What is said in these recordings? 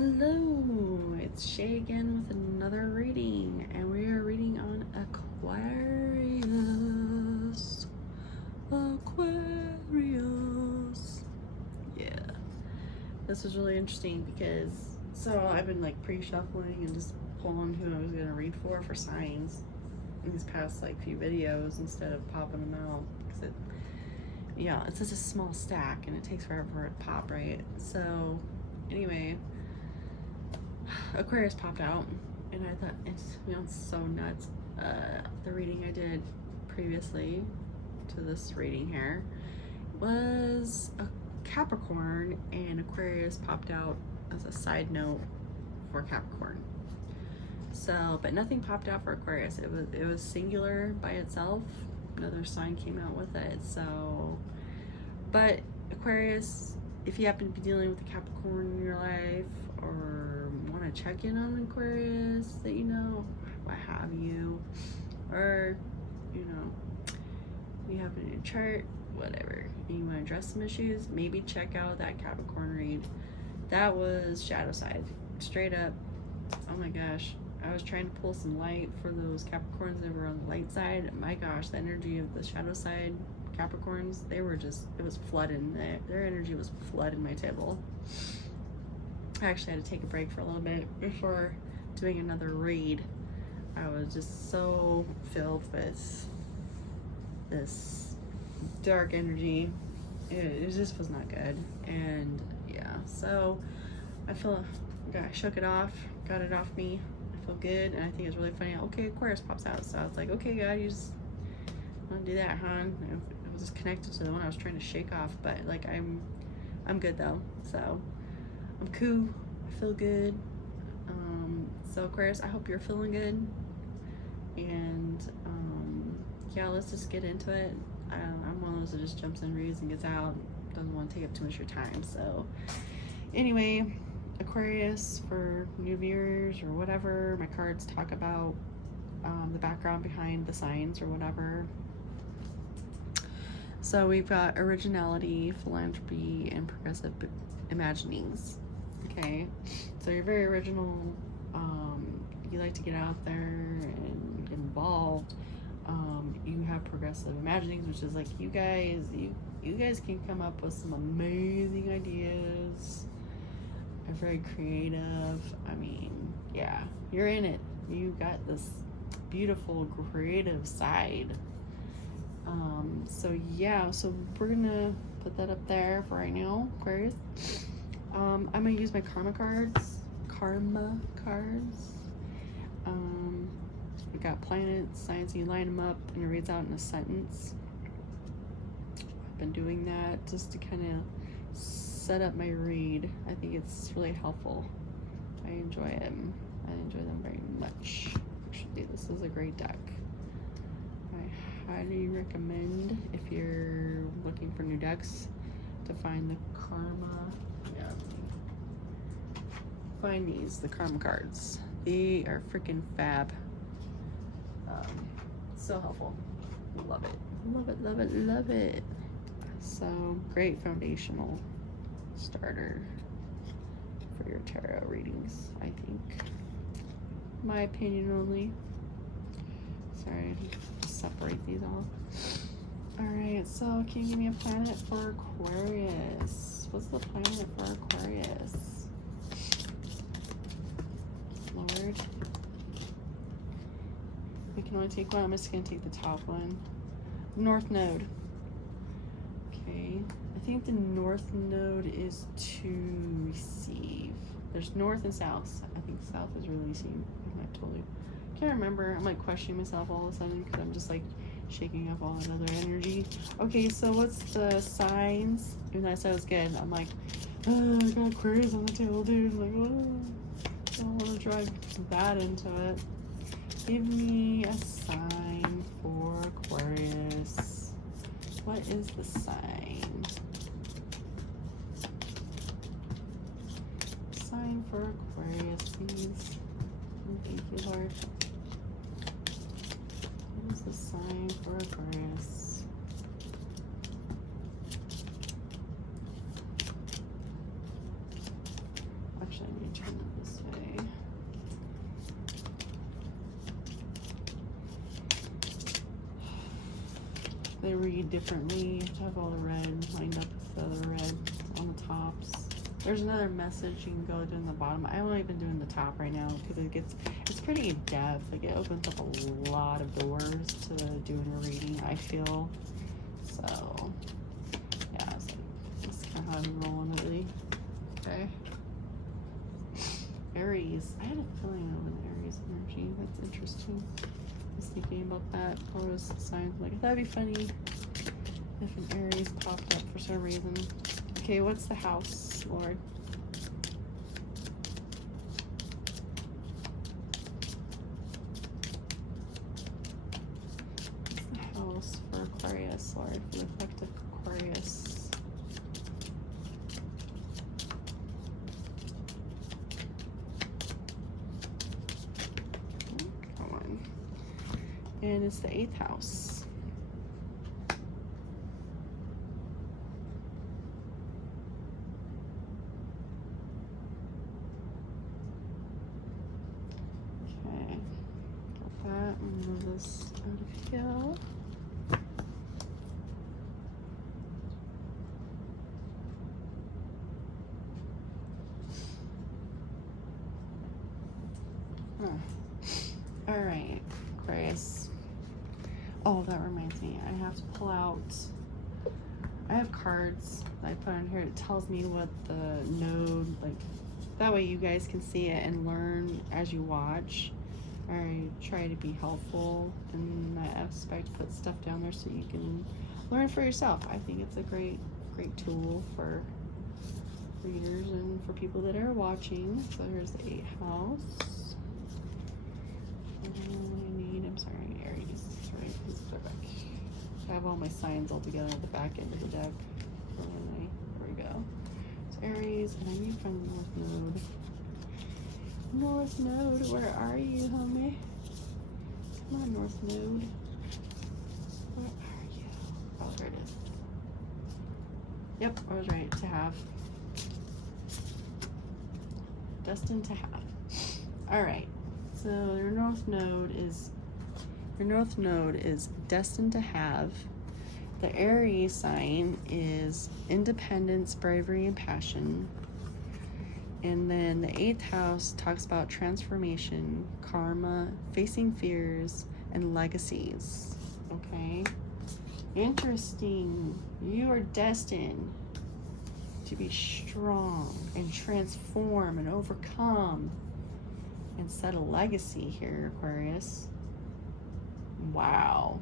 Hello, it's Shay again with another reading, and we are reading on Aquarius. Aquarius. Yeah, this was really interesting because I've been like pre-shuffling and just pulling who I was gonna read for signs in these past like few videos instead of popping them out because it's such a small stack and it takes forever for it to pop, right? So anyway, Aquarius popped out, and I thought it's so nuts. The reading I did previously to this reading here was a Capricorn, and Aquarius popped out as a side note for Capricorn. So, but nothing popped out for Aquarius. It was singular by itself. Another sign came out with it. So, but Aquarius, if you happen to be dealing with a Capricorn in your life, or want to check in on Aquarius that you know, what have you, or you have it in your chart, whatever, and you want to address some issues, maybe check out that Capricorn read. That was shadow side, straight up. Oh my gosh, I was trying to pull some light for those Capricorns that were on the light side. My gosh, the energy of the shadow side Capricorns, it was flooding. Their energy was flooding my table. I actually had to take a break for a little bit before doing another read. I was just so filled with this dark energy. It just was not good. And yeah, so I shook it off, got it off me. I feel good, and I think it's really funny. Okay, Aquarius pops out, so I was like, okay, God, you just want to do that, huh? It was just connected to the one I was trying to shake off, but like I'm good though, so I'm cool. I feel good. So Aquarius, I hope you're feeling good. And yeah, let's just get into it. I'm one of those that just jumps in, reads, and gets out. Doesn't want to take up too much of your time. So anyway, Aquarius, for new viewers or whatever, my cards talk about the background behind the signs or whatever. So we've got originality, philanthropy, and progressive imaginings. Okay, so you're very original. You like to get out there and get involved. You have progressive imaginings, which is like you guys can come up with some amazing ideas. Are very creative. I mean, yeah, you're in it. You got this beautiful creative side. So yeah, so we're gonna put that up there for right now, Aquarius. I'm gonna use my karma cards. We got planets, signs, you line them up, and it reads out in a sentence. I've been doing that just to kind of set up my read. I think it's really helpful. I enjoy it. I enjoy them very much. Actually, this is a great deck. I highly recommend, if you're looking for new decks, to find the karma. Yeah. Find the karma cards. They are freaking fab. So helpful. Love it. Love it, love it, love it. So great foundational starter for your tarot readings, I think. My opinion only. Sorry, just separate these all. Alright, so can you give me a planet for Aquarius? What's the planet for Aquarius? Lord. We can only take one. I'm just going to take the top one. North Node. Okay. I think the North Node is to receive. There's North and South. I think South is releasing. I totally can't remember. I'm like questioning myself all of a sudden because I'm just like shaking up all that other energy. Okay, so what's the signs? Even though I said it was good, I'm like, oh, I got Aquarius on the table, dude. I'm like, oh, I don't want to drag that into it. Give me a sign for Aquarius. What is the sign? Sign for Aquarius, please. Thank you, Lord. What is the sign for Aquarius? Actually, I need to turn it this way. They read differently. You have to have all the red lined up with the other red on the tops. There's another message you can go down the bottom. I'm only been doing the top right now because it's pretty in depth. Like it opens up a lot of doors to doing a reading, I feel. So yeah, it's like that's kind of how I'm rolling lately. Okay. Aries. I had a feeling of an Aries energy. That's interesting. I was thinking about that. All those signs. Like that'd be funny if an Aries popped up for some reason. Okay, what's the house, Lord? What's the house for Aquarius, Lord? For the effect of Aquarius. Come on. And it's the 8th house. Move this out of here. All right, Aquarius. Oh, that reminds me. I have to pull out. I have cards that I put on here. It tells me what the node, like, that way you guys can see it and learn as you watch. I try to be helpful in that aspect, put stuff down there so you can learn for yourself. I think it's a great tool for readers and for people that are watching. So here's the 8th house. And I need, I'm sorry, Aries. Sorry, these are back. I have all my signs all together at the back end of the deck. There we go. So Aries, and I need from the North Node. North Node, where are you, homie? Come on, North Node. Where are you? Oh, there it is. Yep, I was right. To have. Destined to have. All right. So your North Node is destined to have. The Aries sign is independence, bravery, and passion. And then the 8th house talks about transformation, karma, facing fears, and legacies. Okay? Interesting. You are destined to be strong and transform and overcome and set a legacy here, Aquarius. Wow.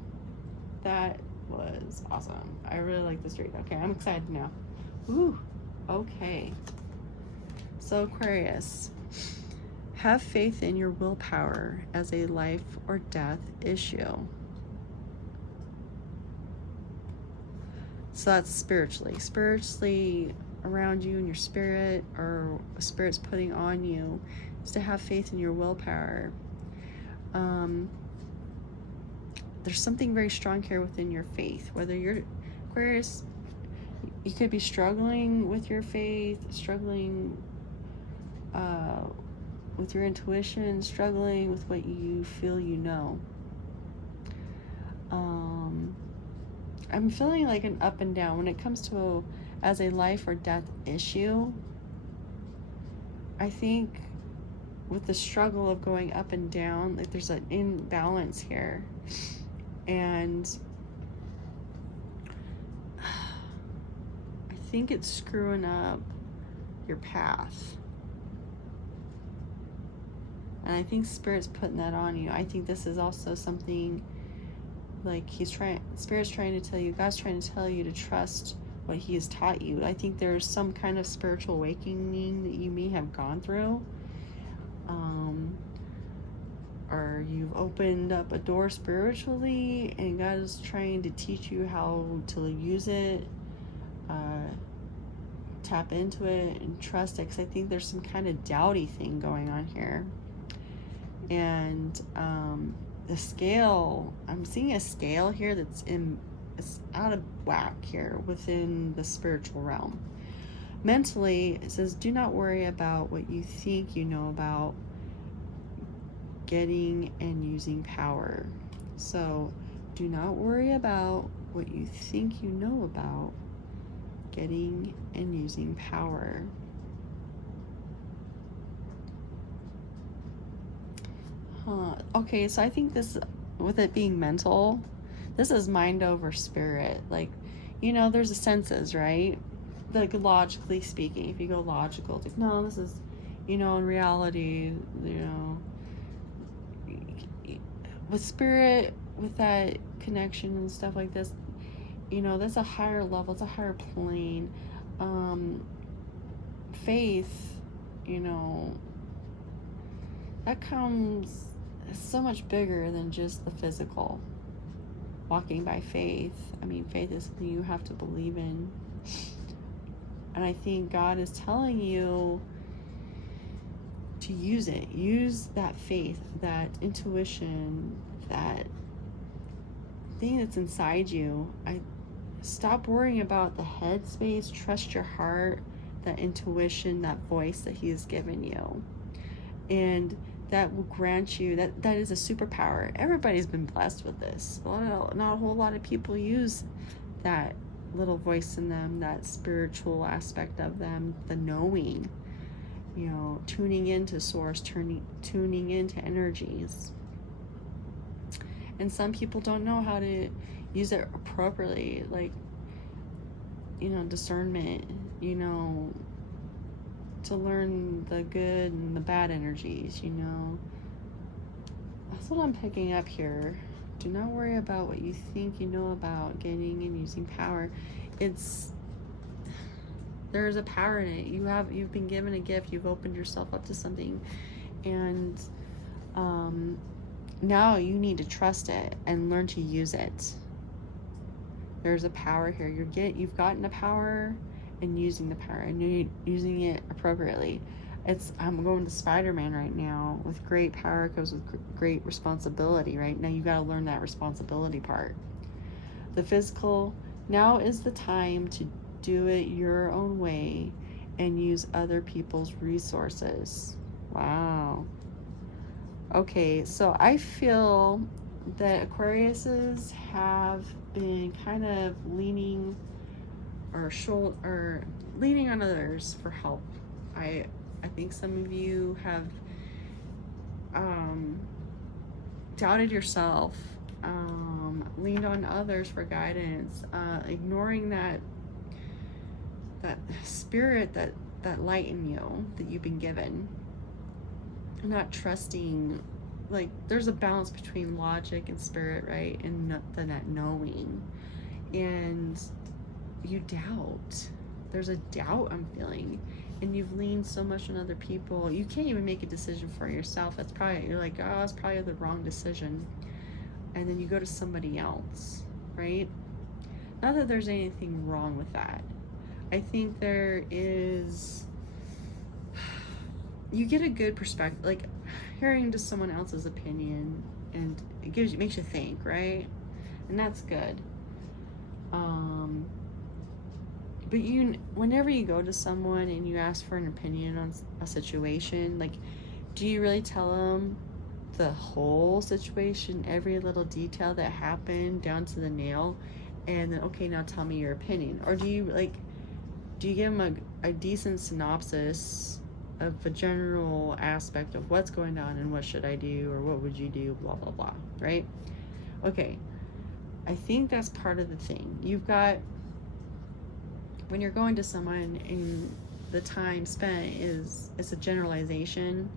That was awesome. I really like this read. Okay, I'm excited now. Ooh, okay. So Aquarius, have faith in your willpower as a life or death issue. So that's spiritually. Spiritually around you and your spirit, or spirit's putting on you, is to have faith in your willpower. There's something very strong here within your faith. Whether you're Aquarius, you could be struggling with your faith, struggling with your intuition, struggling with what you feel you know. I'm feeling like an up and down when it comes to as a life or death issue. I think with the struggle of going up and down, like there's an imbalance here, and I think it's screwing up your path. And I think Spirit's putting that on you. I think this is also something like Spirit's trying to tell you, God's trying to tell you to trust what He has taught you. I think there's some kind of spiritual awakening that you may have gone through. Or you've opened up a door spiritually and God is trying to teach you how to use it, tap into it and trust it, because I think there's some kind of doubty thing going on here. And the scale, I'm seeing a scale here it's out of whack here within the spiritual realm. Mentally, it says, do not worry about what you think you know about getting and using power. So do not worry about what you think you know about getting and using power. Okay, so I think this, with it being mental, this is mind over spirit. Like, there's the senses, right? Like, logically speaking, if you go logical, it's like, no, this is, in reality, with spirit, with that connection and stuff like this, that's a higher level, it's a higher plane. Faith, that comes so much bigger than just the physical. Walking by faith. I mean, faith is something you have to believe in. And I think God is telling you to use it. Use that faith, that intuition, that thing that's inside you. Stop worrying about the head space. Trust your heart, that intuition, that voice that He has given you. And that will grant you, that is a superpower. Everybody's been blessed with this. Not a whole lot of people use that little voice in them, that spiritual aspect of them, the knowing, tuning into source, tuning into energies. And some people don't know how to use it appropriately, like, discernment, to learn the good and the bad energies, That's what I'm picking up here. Do not worry about what you think you know about getting and using power. There's a power in it. You've been given a gift. You've opened yourself up to something, and now you need to trust it and learn to use it. There's a power here. You've gotten a power, and using the power, and you're using it appropriately. I'm going to Spider-Man right now. With great power comes with great responsibility, right? Now you got to learn that responsibility part. The physical, now is the time to do it your own way and use other people's resources. Wow. Okay, so I feel that Aquariuses have been kind of leaning on others for help. I think some of you have doubted yourself, leaned on others for guidance, ignoring that spirit, that light in you that you've been given, not trusting. Like, there's a balance between logic and spirit, right? And that knowing. And you doubt. There's a doubt I'm feeling. And you've leaned so much on other people. You can't even make a decision for yourself. You're like, oh, it's probably the wrong decision. And then you go to somebody else, right? Not that there's anything wrong with that. I think there is, you get a good perspective, like hearing to someone else's opinion, and it makes you think, right? And that's good. But whenever you go to someone and you ask for an opinion on a situation, like, do you really tell them the whole situation, every little detail that happened down to the nail, and then, okay, now tell me your opinion? Or do you give them a decent synopsis of a general aspect of what's going on and what should I do, or what would you do, blah, blah, blah, right? Okay, I think that's part of the thing. When you're going to someone and the time spent it's a generalization,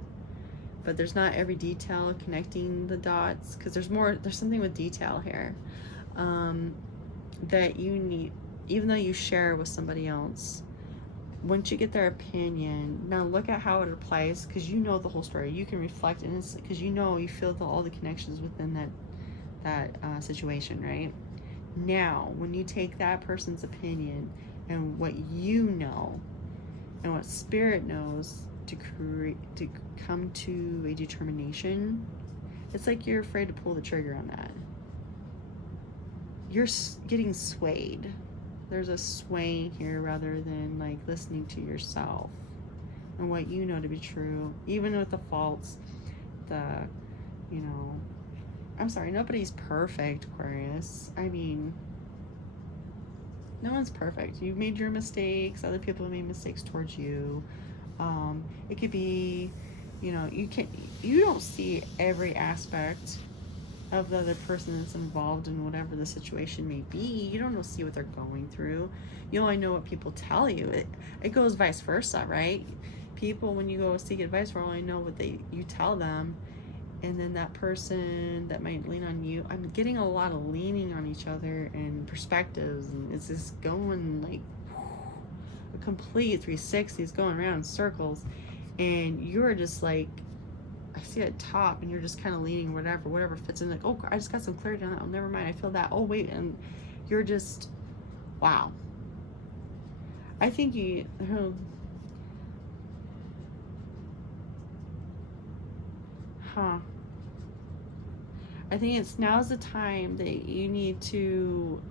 but there's not every detail connecting the dots, because there's something with detail here that you need, even though you share with somebody else. Once you get their opinion, now look at how it applies, because you know the whole story. You can reflect in this, because you feel all the connections within that situation, right? Now, when you take that person's opinion and what you know and what spirit knows to come to a determination, it's like you're afraid to pull the trigger on that. You're getting swayed. there's a swaying here rather than like listening to yourself and what you know to be true, even with the faults, the, you know, I'm sorry, nobody's perfect, Aquarius. I mean, no one's perfect. You've made your mistakes. Other people have made mistakes towards you. It could be, you know, you don't see every aspect of the other person that's involved in whatever the situation may be. You don't see what they're going through. You only know what people tell you. It goes vice versa, right? People, when you go seek advice, will only know what you tell them, and then that person that might lean on you. I'm getting a lot of leaning on each other and perspectives, and it's just going like a complete 360. It's going around in circles, and you're just like, I see a top, and you're just kind of leaning whatever fits in. Like, oh, I just got some clarity on that. Oh, never mind. I feel that. Oh, wait, and you're just, wow. I think I think now's the time that you need to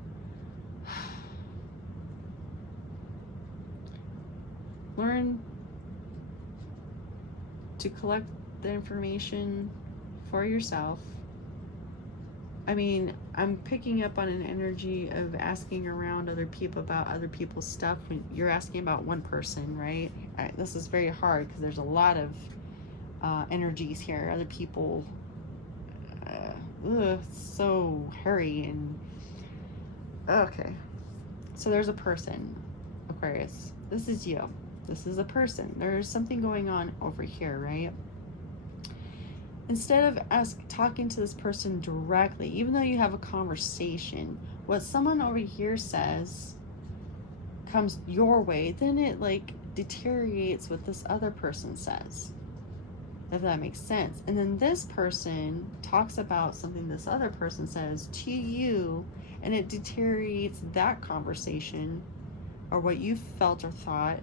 learn to collect the information for yourself. I mean, I'm picking up on an energy of asking around other people about other people's stuff when you're asking about one person, right? This is very hard because there's a lot of energies here. Other people, so hairy and okay. So there's a person, Aquarius. This is you. This is a person. There's something going on over here, right? Instead of talking to this person directly, even though you have a conversation, what someone over here says comes your way, then it like deteriorates what this other person says, if that makes sense. And then this person talks about something this other person says to you, and it deteriorates that conversation or what you felt or thought,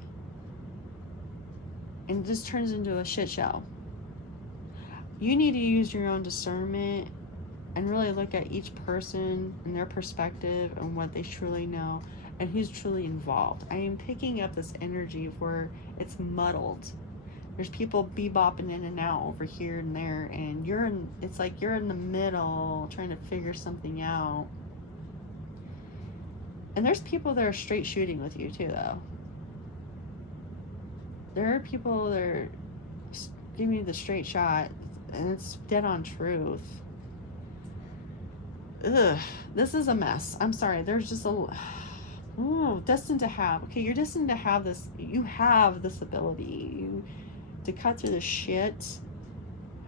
and it just turns into a shit show. You need to use your own discernment and really look at each person and their perspective and what they truly know and who's truly involved. I am picking up this energy where it's muddled. There's people bebopping in and out over here and there, and it's like you're in the middle trying to figure something out. And there's people that are straight shooting with you too, though. There are people that are giving you the straight shot, and it's dead on truth. Ugh, this is a mess. I'm sorry. There's just destined to have. Okay, you're destined to have this. You have this ability to cut through the shit.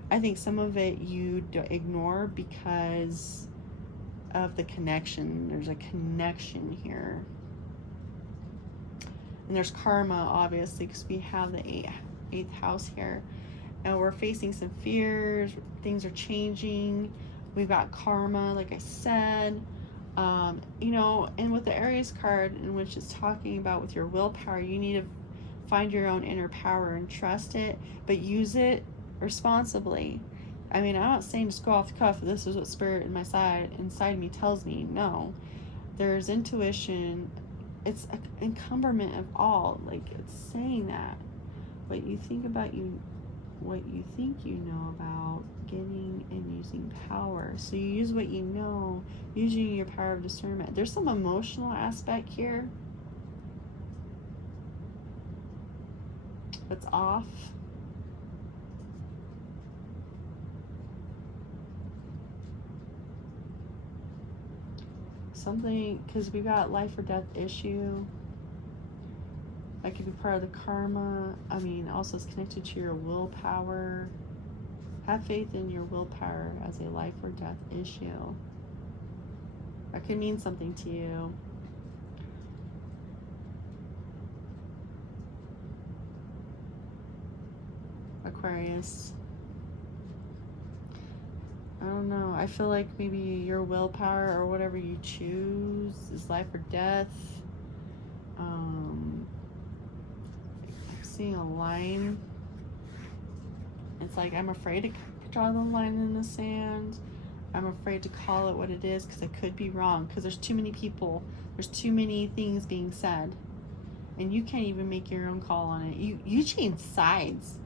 I think some of it you ignore because of the connection. There's a connection here. And there's karma, obviously, because we have the eighth house here. And we're facing some fears. Things are changing. We've got karma, like I said. You know, and with the Aries card, in which it's talking about with your willpower, you need to find your own inner power and trust it, but use it responsibly. I mean, I'm not saying just go off the cuff, this is what spirit inside me tells me. No. There's intuition. It's an encumberment of all. Like, it's saying that. What you think about what you think you know about getting and using power. So you use what you know, using your power of discernment. There's some emotional aspect here that's off. Something, because we got life or death issue. That could be part of the karma. I mean, also it's connected to your willpower. Have faith in your willpower as a life or death issue. That could mean something to you. Aquarius. I don't know. I feel like maybe your willpower or whatever you choose is life or death. Seeing a line. It's like I'm afraid to draw the line in the sand. I'm afraid to call it what it is because I could be wrong, because there's too many people, there's too many things being said, and you can't even make your own call on it. You change sides.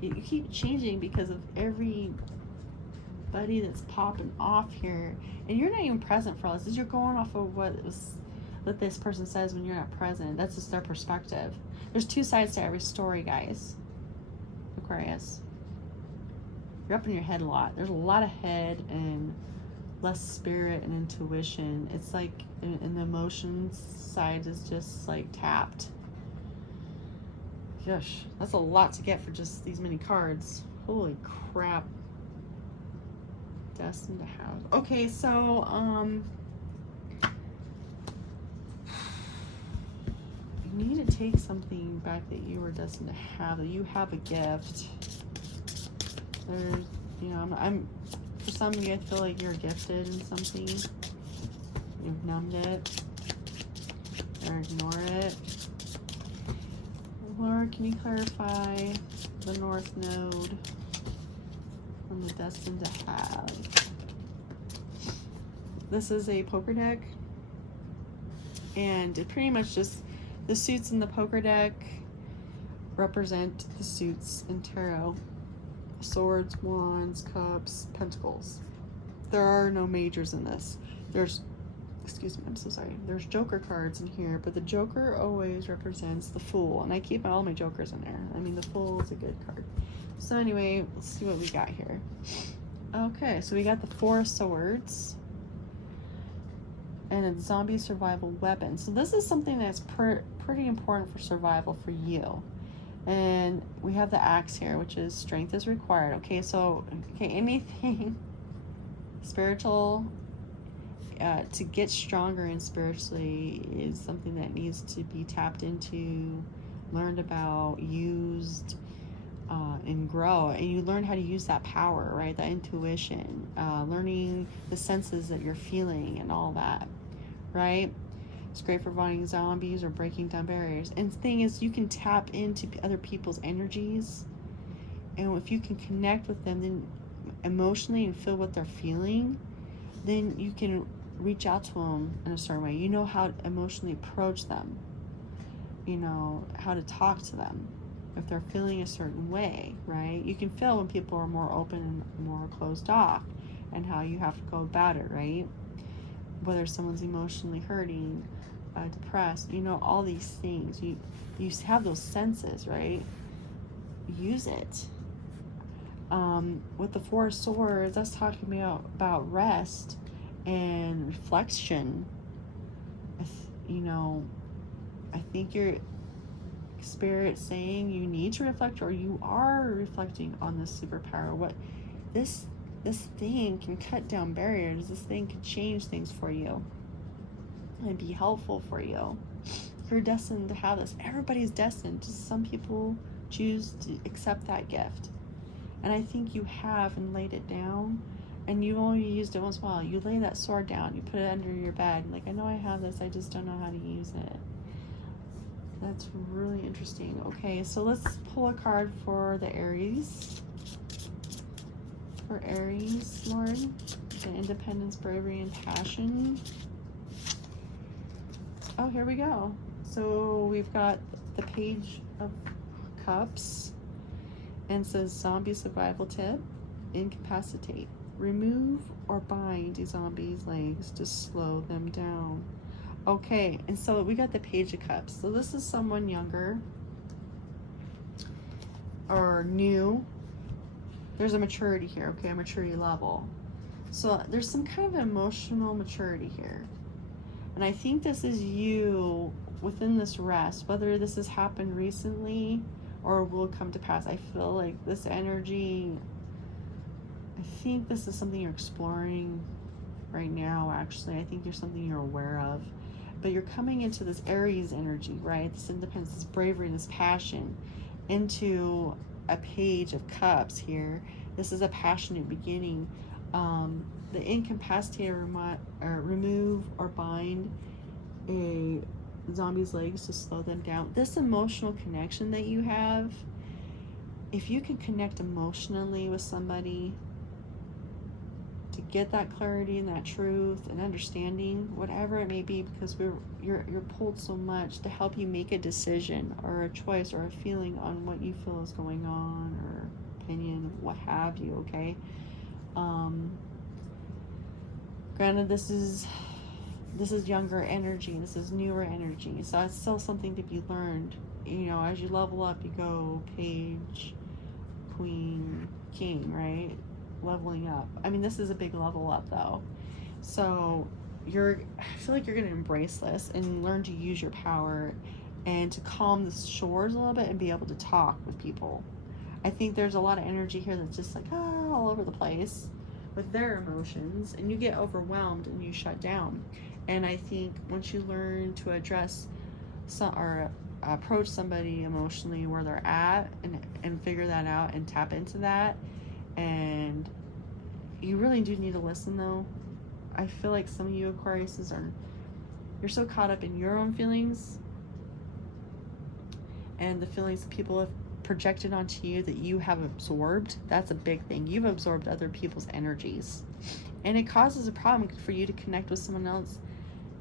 You keep changing because of everybody that's popping off here, and you're not even present for all this. You're going off of what this person says when you're not present. That's just their perspective. There's two sides to every story, guys. Aquarius, you're up in your head a lot. There's a lot of head and less spirit and intuition. It's like, and the emotions side is just like tapped. Gosh, that's a lot to get for just these many cards. Holy crap. Destined to have. Okay, so you need to take something back that you were destined to have. That you have a gift. There's, you know, I'm for some of you, I feel like you're gifted in something. You've numbed it or ignore it. Lord, can you clarify the North Node from the destined to have? This is a poker deck, and it pretty much just, the suits in the poker deck represent the suits in tarot. Swords, wands, cups, pentacles. There are no majors in this. There's, excuse me, I'm so sorry. There's joker cards in here, but the joker always represents the fool. And I keep all my jokers in there. I mean, the fool is a good card. So anyway, let's see what we got here. Okay, so we got the Four of Swords. And it's zombie survival weapon. So this is something that's pretty important for survival for you. And we have the axe here, which is strength is required. Okay, so anything spiritual, to get stronger and spiritually is something that needs to be tapped into, learned about, used, and grow. And you learn how to use that power, right? That intuition, learning the senses that you're feeling and all that, right? It's great for fighting zombies or breaking down barriers. And the thing is, you can tap into other people's energies. And if you can connect with them then emotionally and feel what they're feeling, then you can reach out to them in a certain way. You know how to emotionally approach them. You know how to talk to them if they're feeling a certain way, right? You can feel when people are more open and more closed off, and how you have to go about it, right? Whether someone's emotionally hurting, depressed, you know, all these things. You have those senses, right? Use it. With the Four of Swords, that's talking about rest and reflection. I think your spirit saying you need to reflect, or you are reflecting on this superpower. What this thing can cut down barriers. This thing can change things for you and be helpful for you. You're destined to have this. Everybody's destined. Just some people choose to accept that gift. And I think you have, and laid it down, and you only used it once in a while. You lay that sword down, you put it under your bed, like, I know I have this, I just don't know how to use it. That's really interesting. Okay, so let's pull a card for the Aries. For Aries, Lord, the independence, bravery, and passion. Oh, here we go. So we've got the Page of Cups, and says zombie survival tip: incapacitate, remove or bind a zombie's legs to slow them down. Okay, and so we got the Page of Cups. So this is someone younger or new. There's a maturity here, okay, a maturity level. So there's some kind of emotional maturity here. And I think this is you within this rest, whether this has happened recently or will come to pass. I feel like this energy, I think this is something you're exploring right now, actually. I think there's something you're aware of. But you're coming into this Aries energy, right? This independence, this bravery, this passion, into a Page of Cups here. This is a passionate beginning. The incapacitate or remove or bind a zombie's legs to slow them down. This emotional connection that you have, if you can connect emotionally with somebody, to get that clarity and that truth and understanding, whatever it may be, because you're pulled so much to help you make a decision or a choice or a feeling on what you feel is going on, or opinion, what have you. Okay. Granted, this is younger energy, this is newer energy, so it's still something to be learned. As you level up, you go page, queen, king, right? Leveling up. I mean, this is a big level up though. So I feel like you're going to embrace this and learn to use your power and to calm the shores a little bit and be able to talk with people. I think there's a lot of energy here that's just like all over the place with their emotions, and you get overwhelmed and you shut down. And I think once you learn to address or approach somebody emotionally where they're at and figure that out and tap into that, and you really do need to listen though. I feel like some of you Aquariuses you're so caught up in your own feelings and the feelings that people have projected onto you that you have absorbed. That's a big thing. You've absorbed other people's energies, and it causes a problem for you to connect with someone else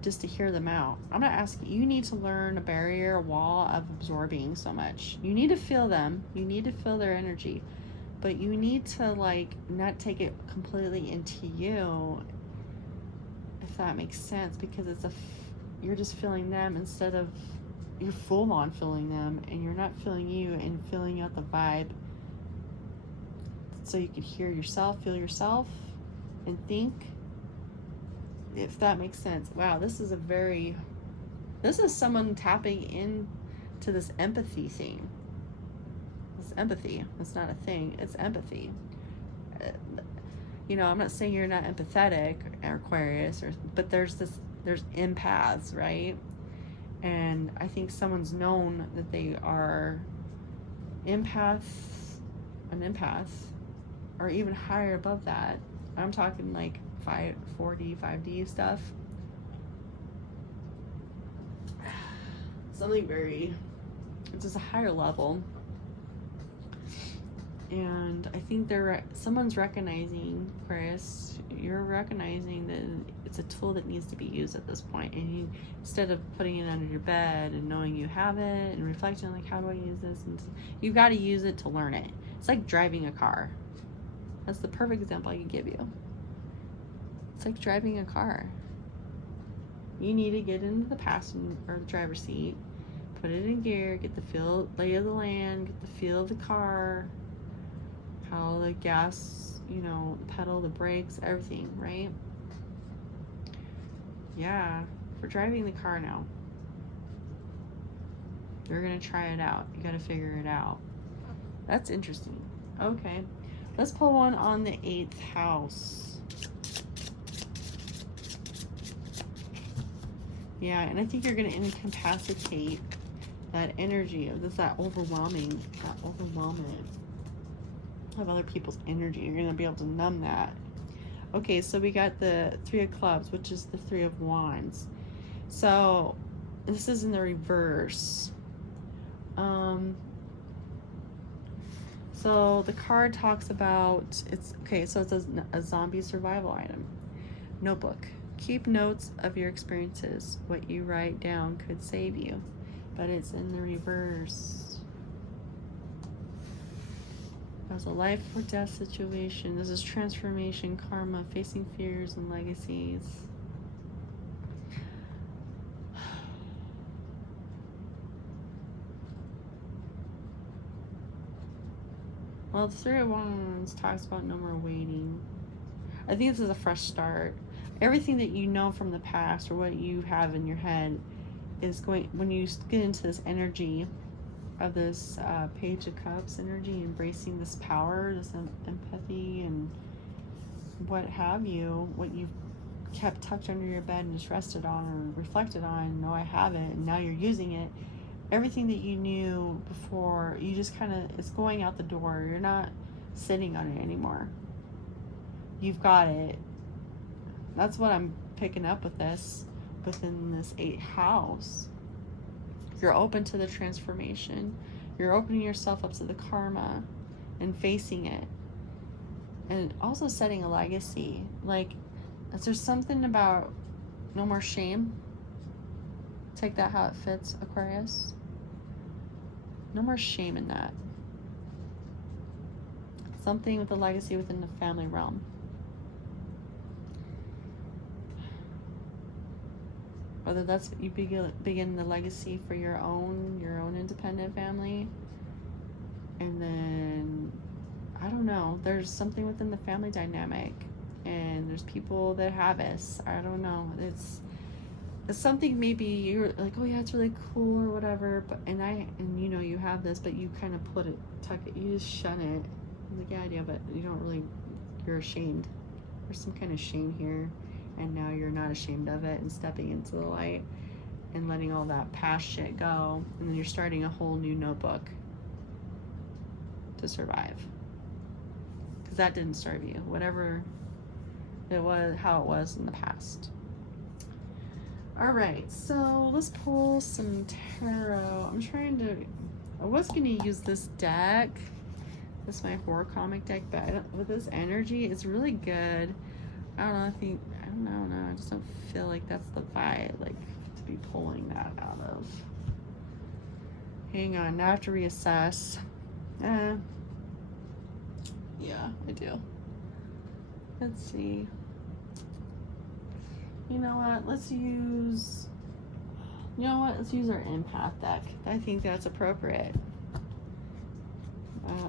just to hear them out. I'm not asking you need to learn a barrier, a wall of absorbing so much. You need to feel them, you need to feel their energy, but you need to not take it completely into you, if that makes sense, because you're just feeling them instead of you're full on feeling them, and you're not feeling you and feeling out the vibe, so you can hear yourself, feel yourself, and think, if that makes sense. Wow, this is someone tapping into this empathy thing. It's empathy. It's not a thing. It's empathy. I'm not saying you're not empathetic, Aquarius, but there's empaths, right? And I think someone's known that they are an empath, or even higher above that. I'm talking like 4D, 5D stuff. Something it's just a higher level. And I think someone's recognizing, Aquarius, you're recognizing that it's a tool that needs to be used at this point. And instead of putting it under your bed and knowing you have it and reflecting like, how do I use this? And you got to use it to learn it. It's like driving a car. That's the perfect example I can give you. It's like driving a car. You need to get into the passenger or the driver's seat, put it in gear, get the lay of the land, get the feel of the car, how the gas, the pedal, the brakes, everything, right? Yeah, we're driving the car now. You're gonna try it out. You gotta figure it out. That's interesting. Okay, let's pull one on the 8th house. Yeah, and I think you're gonna incapacitate that energy of that overwhelming of other people's energy. You're gonna be able to numb that. Okay, so we got the 3 of clubs, which is the 3 of wands. So this is in the reverse. So the card talks about it's a zombie survival item. Notebook. Keep notes of your experiences. What you write down could save you, but it's in the reverse. There's a life or death situation. This is transformation, karma, facing fears and legacies. Well, the 3 of Wands talks about no more waiting. I think this is a fresh start. Everything that you know from the past or what you have in your head is going, when you get into this energy of this Page of Cups energy, embracing this power, this empathy and what have you, what you've kept tucked under your bed and just rested on or reflected on, no, I have it, and now you're using it. Everything that you knew before, you just it's going out the door. You're not sitting on it anymore. You've got it. That's what I'm picking up with this, within this 8th house. You're open to the transformation. You're opening yourself up to the karma and facing it. and also setting a legacy. Like, is there something about no more shame? Take that how it fits, Aquarius. No more shame in that. Something with a legacy within the family realm. Whether that's you begin the legacy for your own independent family, and then I don't know. There's something within the family dynamic, and there's people that have this. I don't know. It's something maybe you're like, oh yeah, it's really cool or whatever. But and you know you have this, but you kind of tuck it, you just shun it. Like, yeah, idea, but you don't really. You're ashamed. There's some kind of shame here, and now you're not ashamed of it, and stepping into the light, and letting all that past shit go, and then you're starting a whole new notebook to survive. Because that didn't serve you, whatever it was, how it was in the past. All right, so let's pull some tarot. I was going to use this deck. This is my horror comic deck, but with this energy, it's really good. I don't know, I just don't feel like that's the vibe, like, to be pulling that out of. Hang on, now I have to reassess. Yeah, I do. Let's see. You know what? Let's use our empath deck. I think that's appropriate.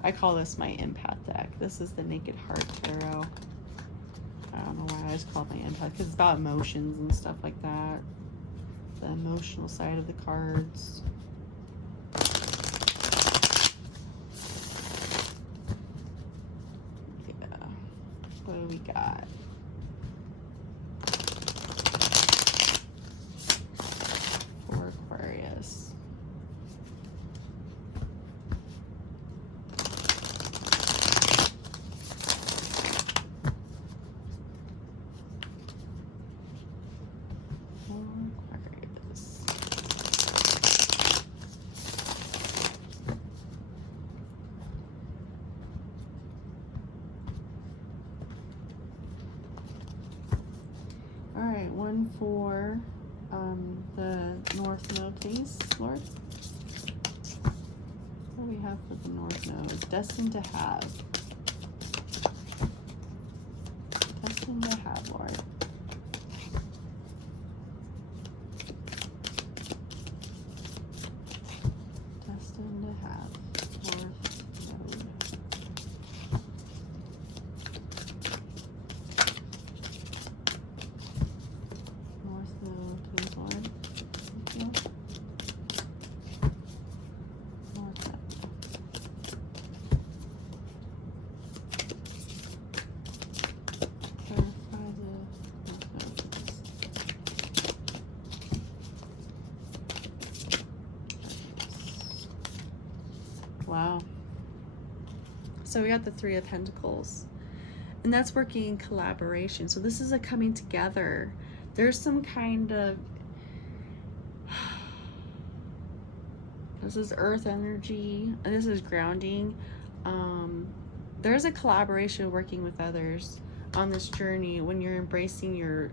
I call this my empath deck. This is the Naked Heart Tarot. I don't know why I just call it my empath, because it's about emotions and stuff like that. The emotional side of the cards. Yeah. What do we got? For Aquarius. One for the North Node, please, Lord. What do we have for the North Node? Destined to have. Destined to have, Lord. Destined to have. North Node. Please, Lord. Thank you. North Node. Clarify the North Node, please. Wow. So we got the Three of Pentacles. And that's working in collaboration. So this is a coming together. There's some kind of, this is earth energy, and this is grounding. There's a collaboration working with others on this journey when you're embracing your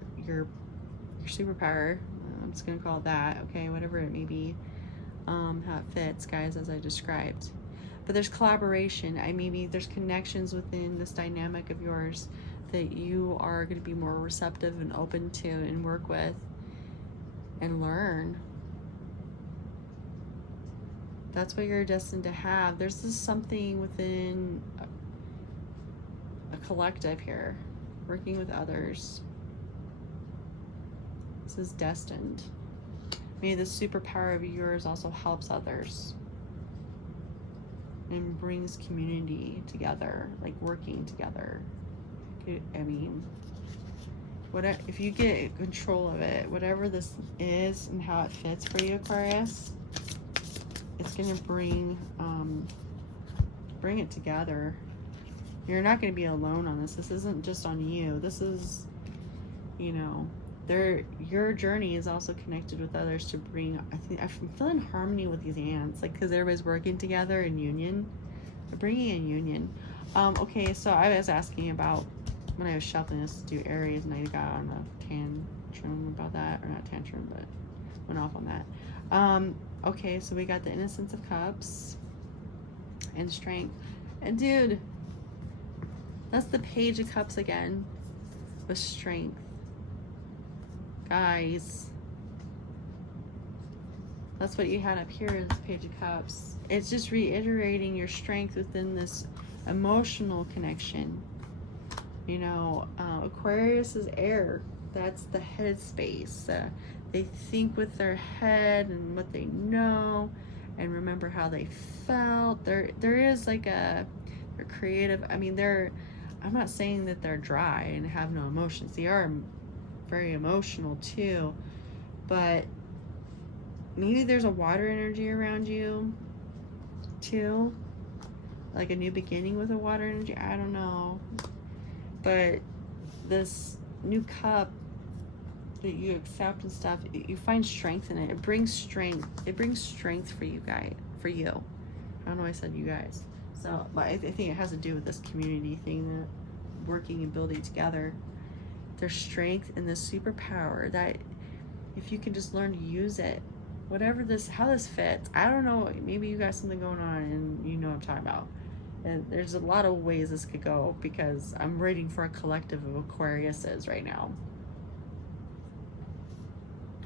superpower. I'm just gonna call it that, okay, whatever it may be, how it fits, guys, as I described. But there's collaboration. Maybe there's connections within this dynamic of yours that you are going to be more receptive and open to and work with and learn. That's what you're destined to have. There's just something within a collective here, working with others. This is destined. Maybe the superpower of yours also helps others and brings community together, like working together. I mean, if you get control of it, whatever this is and how it fits for you, Aquarius, it's gonna bring it together. You're not gonna be alone on this. This isn't just on you. This is, you know, your journey is also connected with others to bring. I'm feeling harmony with these ants, like, because everybody's working together in union. They're bringing in union. Okay, so I was asking about when I was shuffling this to do Aries, and I got on a tantrum about that, or not tantrum, but went off on that. Okay, so we got the Innocence of Cups and Strength. And dude, that's the Page of Cups again with Strength. Guys, that's what you had up here is the Page of Cups. It's just reiterating your strength within this emotional connection. You know, Aquarius is air. That's the head space. They think with their head and what they know, and remember how they felt. There is like they're creative. I mean, I'm not saying that they're dry and have no emotions. They are very emotional too, but maybe there's a water energy around you too, like a new beginning with a water energy. I don't know, but this new cup that you accept and stuff, you find strength in it. It brings strength. It brings strength for you guys. For you. I don't know why I said you guys. So, but I think it has to do with this community thing, that working and building together. There's strength in this superpower that if you can just learn to use it, whatever how this fits. I don't know. Maybe you got something going on and you know what I'm talking about. And there's a lot of ways this could go because I'm reading for a collective of Aquariuses right now.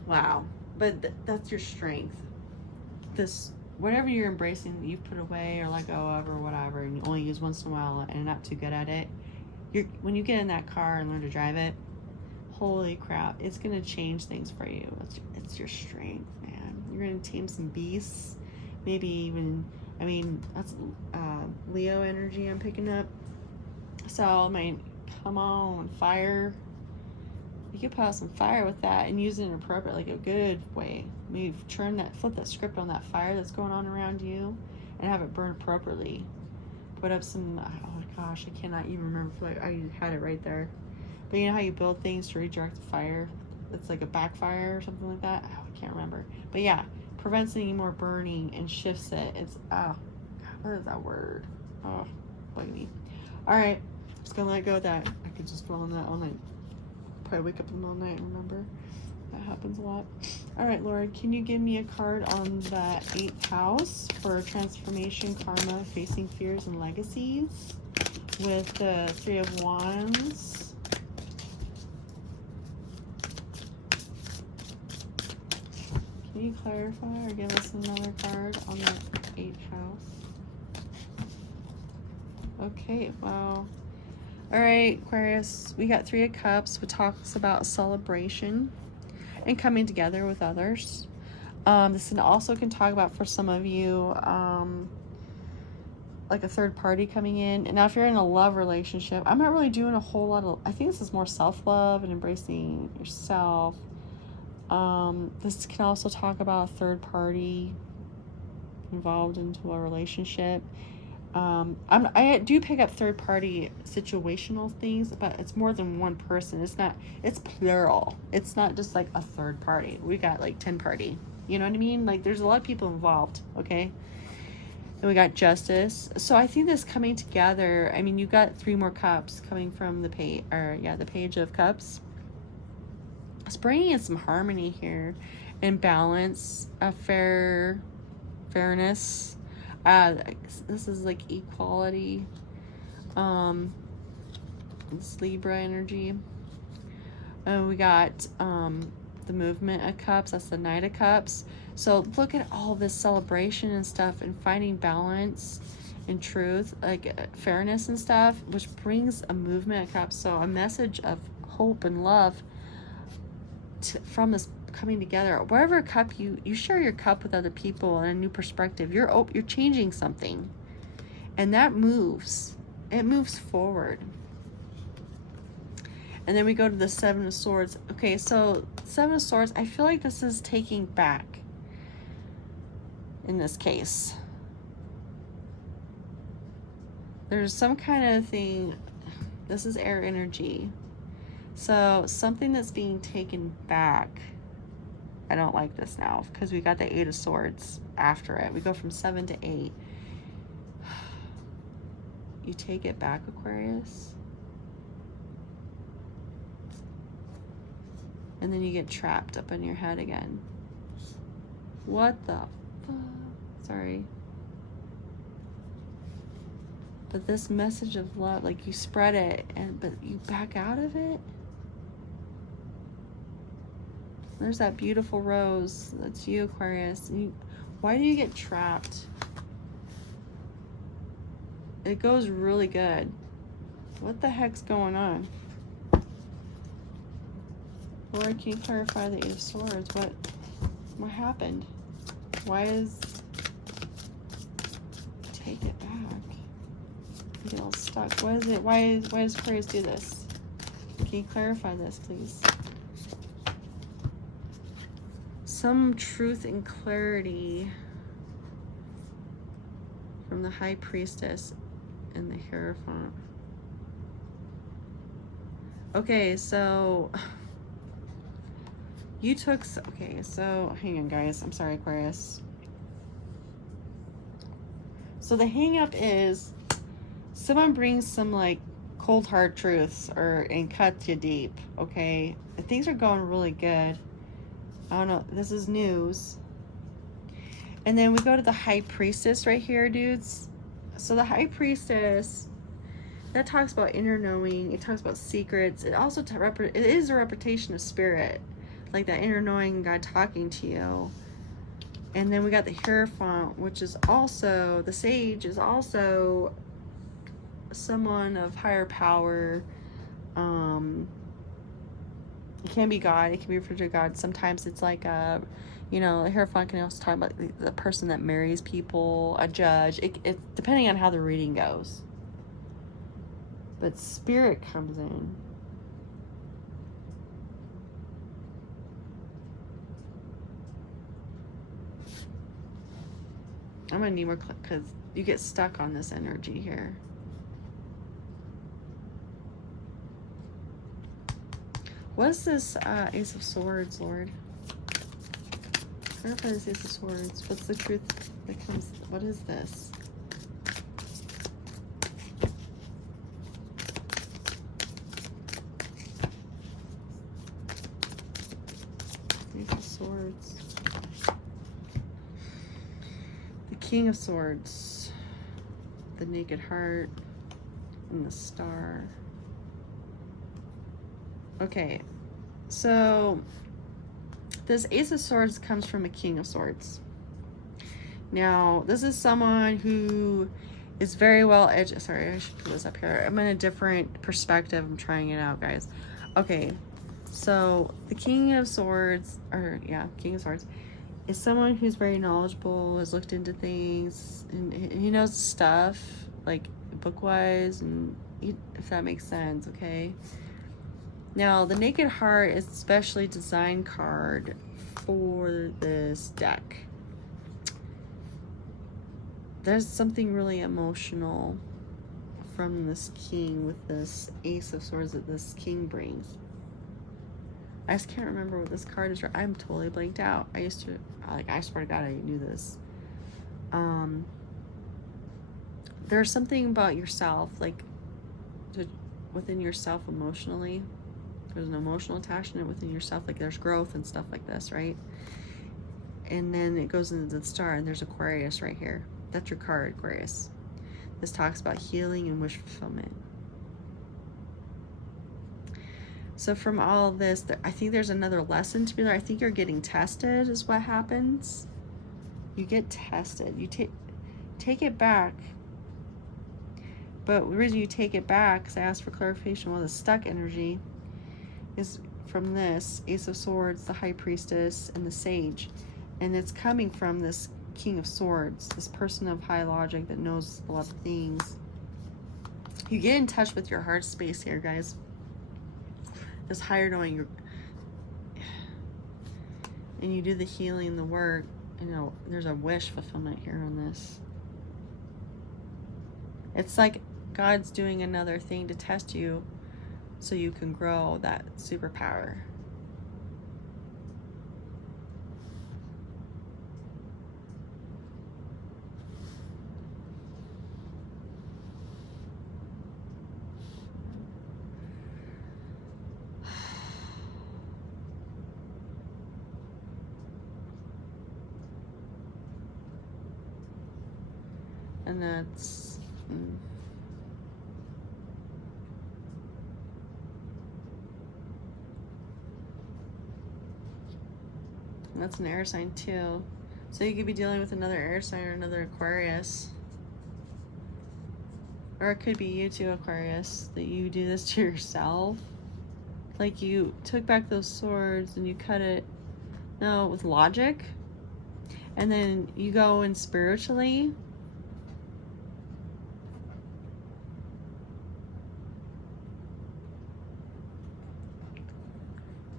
Wow. But that's your strength. This, whatever you're embracing that you've put away or let go of or whatever, and you only use once in a while and you're not too good at it, when you get in that car and learn to drive it, holy crap, it's going to change things for you. It's your strength, man. You're going to tame some beasts. Maybe even, I mean, that's Leo energy I'm picking up. So, I mean, come on, fire. You could put out some fire with that and use it in appropriate, like a good way. Maybe flip that script on that fire that's going on around you and have it burn appropriately. Put up some, oh gosh, I cannot even remember if I had it right there. But you know how you build things to redirect the fire? It's like a backfire or something like that. Oh, I can't remember. But yeah, prevents any more burning and shifts it. It's, oh, God, what is that word? Oh, bug me. All right, just gonna let go of that. I could just fall on that all night. Probably wake up in the middle of the night and remember. That happens a lot. All right, Lord, can you give me a card on the 8th house for transformation, karma, facing fears and legacies with the 3 of Wands? Can you clarify or give us another card on the 8th house? Okay, wow. All right, Aquarius, we got 3 of Cups, which talks about celebration and coming together with others. This also can talk about, for some of you, like a third party coming in. And now if you're in a love relationship, I'm not really doing a whole lot of, I think this is more self-love and embracing yourself. This can also talk about a third party involved into a relationship. I do pick up third party situational things, but it's more than one person. It's plural. It's not just like a third party. We got like 10 party. You know what I mean? Like there's a lot of people involved. Okay. And we got Justice. So I think this coming together, I mean, you got 3 more cups coming from the Page of Cups. It's bringing in some harmony here and balance, fairness. This is like equality. This Libra energy. We got the Movement of Cups. That's the Knight of Cups. So look at all this celebration and stuff and finding balance and truth, like fairness and stuff, which brings a Movement of Cups. So a message of hope and love from this coming together. Wherever cup you share your cup with other people and a new perspective, you're changing something, and that moves. It moves forward. And then we go to the 7 of Swords. Okay, so 7 of Swords, I feel like this is taking back in this case. There's some kind of thing. This is air energy. So something that's being taken back. I don't like this now because we got the 8 of Swords after it. We go from 7 to 8. you take it back, Aquarius. And then you get trapped up in your head again. What the fuck? Sorry. But this message of love, like you spread it, but you back out of it. There's that beautiful rose. That's you, Aquarius. Why do you get trapped? It goes really good. What the heck's going on? Lord, can you clarify the Eight of Swords? What happened? Why is... Take it back. You get all stuck. What is it? Why does Aquarius do this? Can you clarify this, please? Some truth and clarity from the High Priestess and the Hierophant. Okay, so you took... Okay, so hang on, guys. I'm sorry, Aquarius. So the hang up is someone brings some like cold hard truths and cuts you deep, okay? Things are going really good. I don't know, this is news. And then we go to the High Priestess right here, dudes. So the High Priestess, that talks about inner knowing. It talks about secrets. It also it is a representation of spirit, like that inner knowing, God talking to you. And then we got the Hierophant, which is also, the Sage is also someone of higher power. It can be God. It can be referred to God. Sometimes it's like a, you know, the Hierophant can also talk about the person that marries people, a judge. It depending on how the reading goes. But spirit comes in. I'm gonna need more because you get stuck on this energy here. What's this Ace of Swords, Lord? Clarify this Ace of Swords. What's the truth that comes? What is this? Ace of Swords. The King of Swords. The Naked Heart. And the Star. Okay, so this Ace of Swords comes from a King of Swords. Now, this is someone who is very well educated. Sorry, I should put this up here. I'm in a different perspective. I'm trying it out, guys. Okay, so the King of Swords, King of Swords, is someone who's very knowledgeable, has looked into things, and he knows stuff, like book-wise, and if that makes sense, okay? Now, the Naked Heart is a specially designed card for this deck. There's something really emotional from this king with this Ace of Swords that this king brings. I just can't remember what this card is. I'm totally blanked out. I used to, I swear to God, I knew this. There's something about yourself, like within yourself emotionally. There's an emotional attachment within yourself, like there's growth and stuff like this, right? And then it goes into the Star, and there's Aquarius right here. That's your card, Aquarius. This talks about healing and wish fulfillment. So from all of this, I think there's another lesson to be there. I think you're getting tested is what happens. You get tested. You take it back. But the reason you take it back, because I asked for clarification, the stuck energy is from this Ace of Swords, the High Priestess, and the Sage. And it's coming from this King of Swords, this person of high logic that knows a lot of things. You get in touch with your heart space here, guys. This higher knowing, and you do the healing, the work. You know, there's a wish fulfillment here on this. It's like God's doing another thing to test you so you can grow that superpower. And that's that's an air sign too. So you could be dealing with another air sign or another Aquarius. Or it could be you too, Aquarius, that you do this to yourself. Like you took back those swords and you cut it, no, with logic. And then you go in spiritually.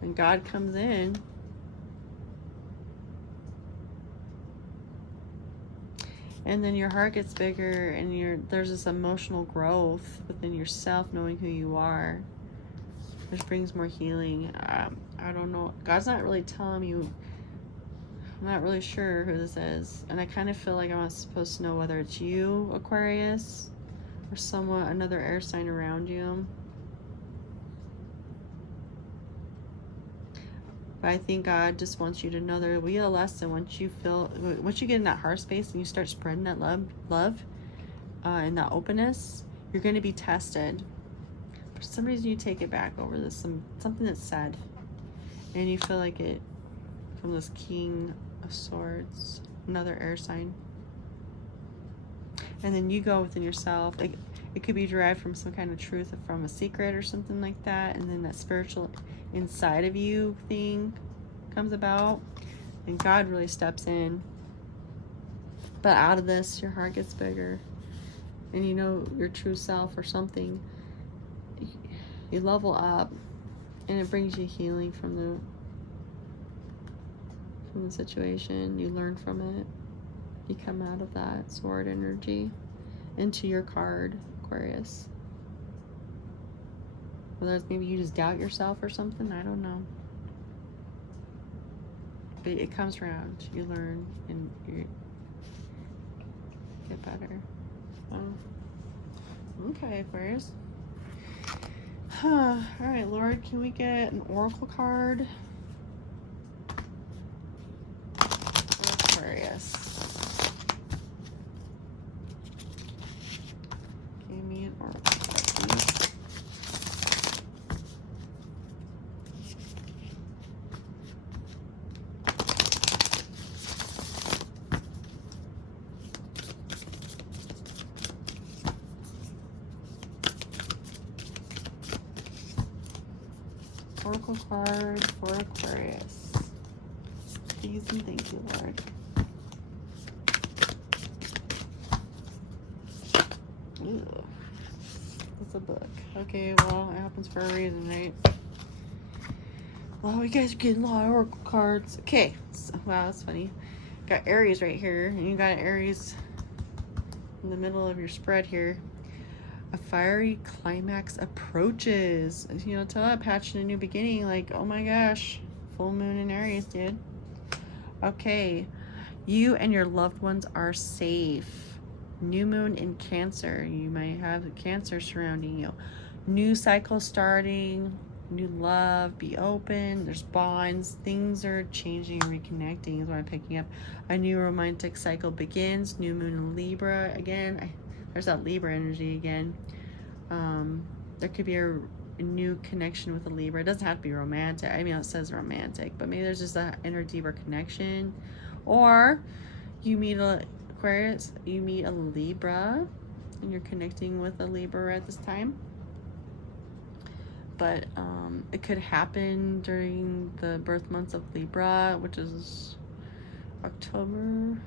And God comes in. And then your heart gets bigger and there's this emotional growth within yourself, knowing who you are. This brings more healing. I don't know. God's not really telling you. I'm not really sure who this is. And I kind of feel like I'm not supposed to know whether it's you, Aquarius, or someone, another air sign around you. But I think God just wants you to know there will be a lesson once you get in that heart space and you start spreading that love, and that openness. You're going to be tested. For some reason, you take it back over this something that's said, and you feel like it from this King of Swords, another air sign. And then you go within yourself. It could be derived from some kind of truth, from a secret or something like that, and then that spiritual inside of you thing comes about, and God really steps in. But out of this, your heart gets bigger, and you know your true self or something. You level up, and it brings you healing from the situation. You learn from it. You come out of that sword energy into your card, Aquarius. Whether it's maybe you just doubt yourself or something, I don't know. But it comes around. You learn and you get better. Okay, Aquarius. All right, Lord, can we get an oracle card for Aquarius? Give me an oracle card, please. Oracle card for Aquarius. Please and thank you, Lord. Ew. That's a book. Okay, well, it happens for a reason, right? Well, you guys are getting a lot of oracle cards. Okay. So, wow, that's funny. Got Aries right here, and you got Aries in the middle of your spread here. A fiery climax approaches. You know, tell that patch in a new beginning. Like, oh my gosh, full moon in Aries, dude. Okay, you and your loved ones are safe. New moon in Cancer. You might have Cancer surrounding you. New cycle starting. New love. Be open. There's bonds. Things are changing and reconnecting is what I'm picking up. A new romantic cycle begins. New moon in Libra again. There's that Libra energy again. There could be a new connection with a Libra. It doesn't have to be romantic. I mean, it says romantic, but maybe there's just an inner deeper connection. Or you meet a Aquarius, you meet a Libra, and you're connecting with a Libra at this time. But it could happen during the birth months of Libra, which is October.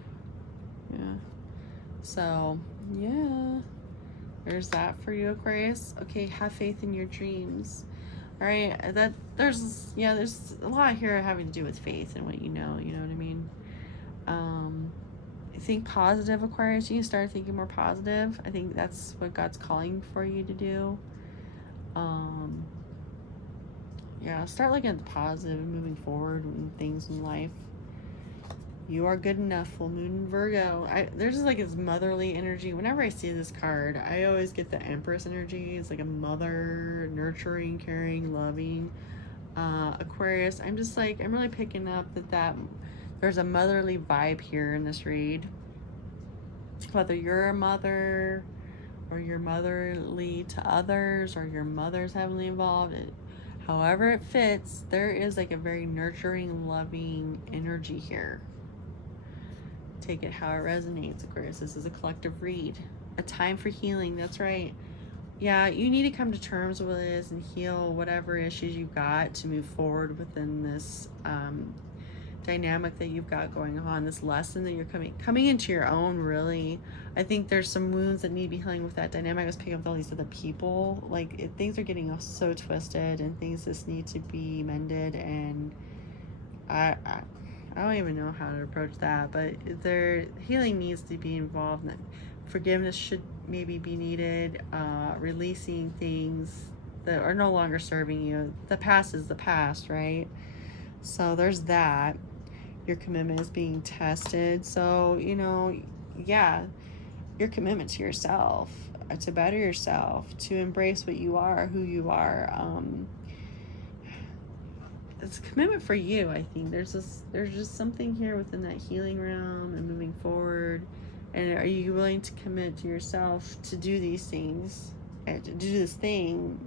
Yeah. So, yeah. There's that for you, Aquarius. Okay, have faith in your dreams. All right, there's a lot here having to do with faith and what you know what I mean? Think positive, Aquarius. You can start thinking more positive. I think that's what God's calling for you to do. Yeah, start looking at the positive and moving forward and things in life. You are good enough, full moon in Virgo. There's just like this motherly energy. Whenever I see this card, I always get the Empress energy. It's like a mother, nurturing, caring, loving. Aquarius, I'm really picking up that there's a motherly vibe here in this read. whether you're a mother or you're motherly to others or your mother's heavily involved, however it fits, there is like a very nurturing, loving energy here. Take it how it resonates, Aquarius. This is a collective read. A time for healing, that's right. Yeah, you need to come to terms with this and heal whatever issues you've got to move forward within this dynamic that you've got going on, this lesson that you're coming into your own, really. I think there's some wounds that need to be healing with that dynamic. I was picking up with all these other people. Like, things are getting so twisted and things just need to be mended, and I don't even know how to approach that, but their healing needs to be involved. Forgiveness should maybe be needed, releasing things that are no longer serving you. The past is the past, right? So there's that. Your commitment is being tested. So, yeah, your commitment to yourself, to better yourself, to embrace what you are, who you are. It's a commitment for you, I think. There's just something here within that healing realm and moving forward. And are you willing to commit to yourself to do these things, and to do this thing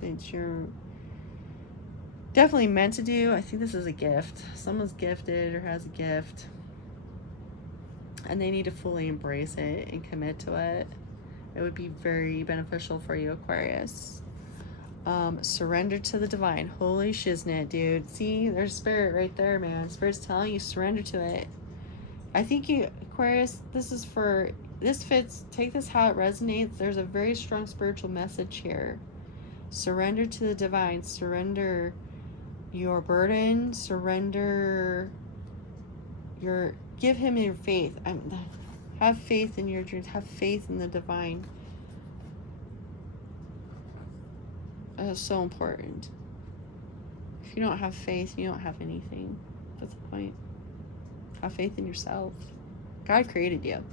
that you're definitely meant to do? I think this is a gift. Someone's gifted or has a gift, and they need to fully embrace it and commit to it. It would be very beneficial for you, Aquarius. Surrender to the divine. Holy shiznit, dude. See, there's spirit right there, man. Spirit's telling you surrender to it. I think you, Aquarius, this fits. Take this how it resonates. There's a very strong spiritual message here. Surrender to the divine. Surrender your burden. Surrender give him your faith. Have faith in your dreams. Have faith in the divine. That's so important. If you don't have faith, you don't have anything. That's the point. Have faith in yourself. God created you.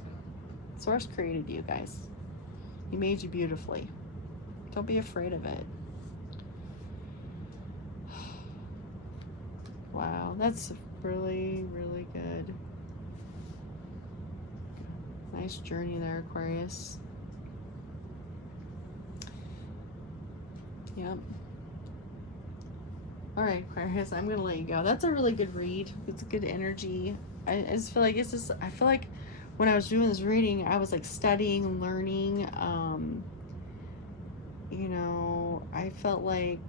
Source created you, guys. He made you beautifully. Don't be afraid of it. Wow, that's really, really good. Nice journey there, Aquarius. Yep. All right, Aquarius, I'm gonna let you go. That's a really good read. It's good energy. I just feel like I feel like when I was doing this reading, I was like studying and learning. I felt like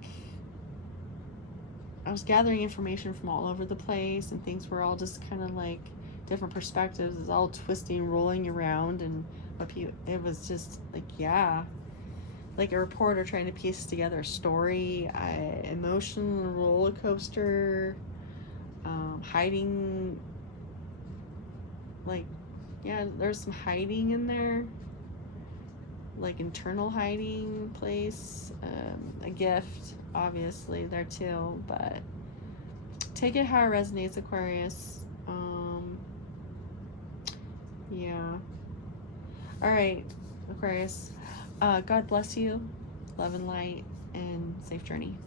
I was gathering information from all over the place, and things were all just kind of like different perspectives. It's all twisting, rolling around, and it was just like, yeah, like a reporter trying to piece together a story. Emotional roller coaster, hiding, like, yeah, there's some hiding in there, like internal hiding place, a gift obviously there too, but take it how it resonates, Aquarius. Yeah. All right, Aquarius. God bless you. Love and light, and safe journey.